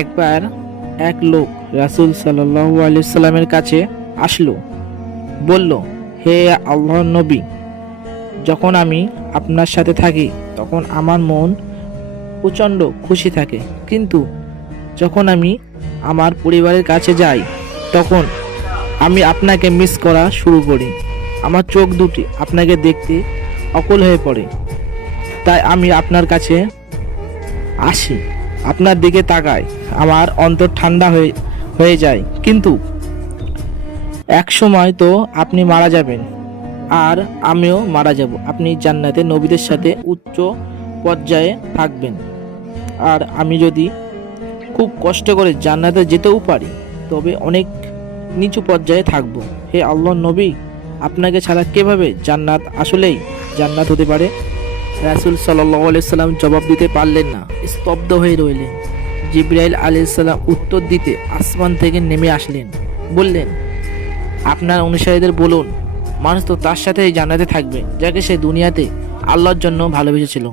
একবার এক লোক রাসূল সাল্লাল্লাহু আলাইহি সাল্লামের কাছে আসলো, বলল, হে আল্লাহর নবী, যখন আমি আপনার সাথে থাকি তখন আমার মন প্রচণ্ড খুশি থাকে, কিন্তু যখন আমি আমার পরিবারের কাছে যাই তখন আমি আপনাকে মিস করা শুরু করি। আমার চোখ দুটি আপনাকে দেখতে অকুল হয়ে পড়ে, তাই আমি আপনার কাছে আসি, আপনার দিকে তাকাই, আমার অন্তর ঠান্ডা হয়ে হয়ে যায়। কিন্তু এক সময় তো আপনি মারা যাবেন, আর আমিও মারা যাব। আপনি জান্নাতে নবীদের সাথে উচ্চ পর্যায়ে থাকবেন, আর আমি যদি খুব কষ্ট করে জান্নাতে যেতেও পারি তবে অনেক নিচু পর্যায়ে থাকব। হে আল্লাহর নবী, আপনাকে ছাড়া কিভাবে জান্নাত আসলেই জান্নাত হতে পারে? রাসূল সাল্লাল্লাহু আলাইহি সাল্লাম জবাব দিতে পারলেন না, স্তব্ধ হয়ে রইলেন। জিবরাইল আলাইহিস সালাম উত্তর দিতে আসমান থেকে নেমে আসলেন, বললেন, আপনার অনুসারীদের বলুন, মানুষ তো তার সাথেই জান্নাতে থাকবে যাকে সে দুনিয়াতে আল্লাহর জন্য ভালোবেসেছিল।